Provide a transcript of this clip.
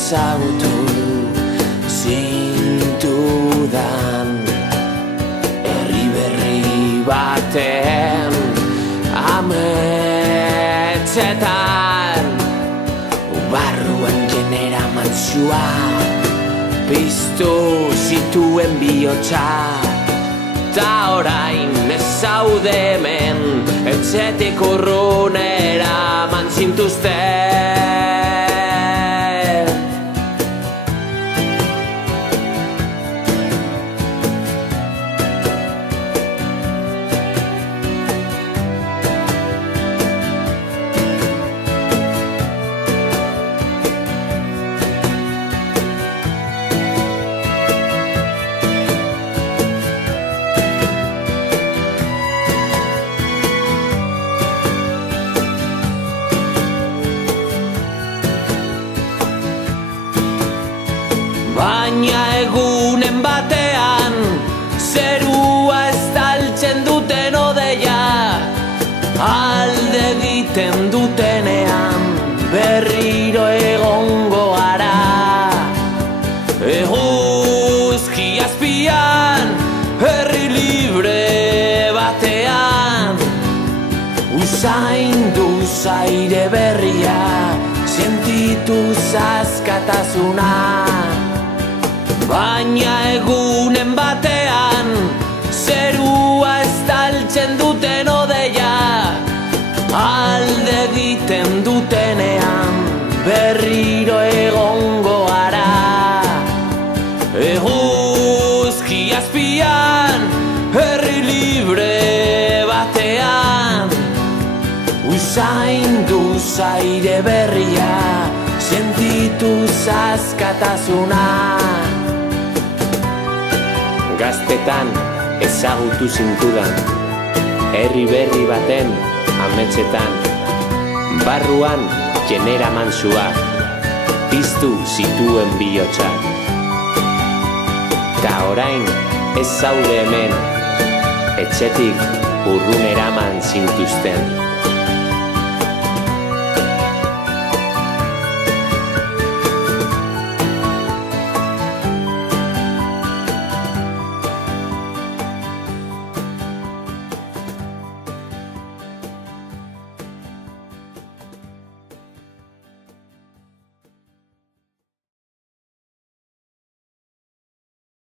ezagutu zintudan herri berri baten ametsetan barruan jenera mantsua piztu zituen bihotza ta orain ez zaude hemen etxetik urrunera eman zintuzten. Baina egunen batean zerua estaltzen duten odeia alde egiten dutenean berriro egongo gara eguzki azpian herri libre batean usaindu zaire berria sentitu askatasuna. Baina egunen batean zerua estaltzen duten odeia alde egiten dutenean berriro egongo gara eguzki azpian herri libre batean usaindu zaire berria sentitu askatasuna. Gaztetan ezagutu zintudan herri berri baten ametsetan barruan jenera mansuak piztu zituen bihotzak ta orain ez zaude hemen etxetik urrunera eman zintuzten.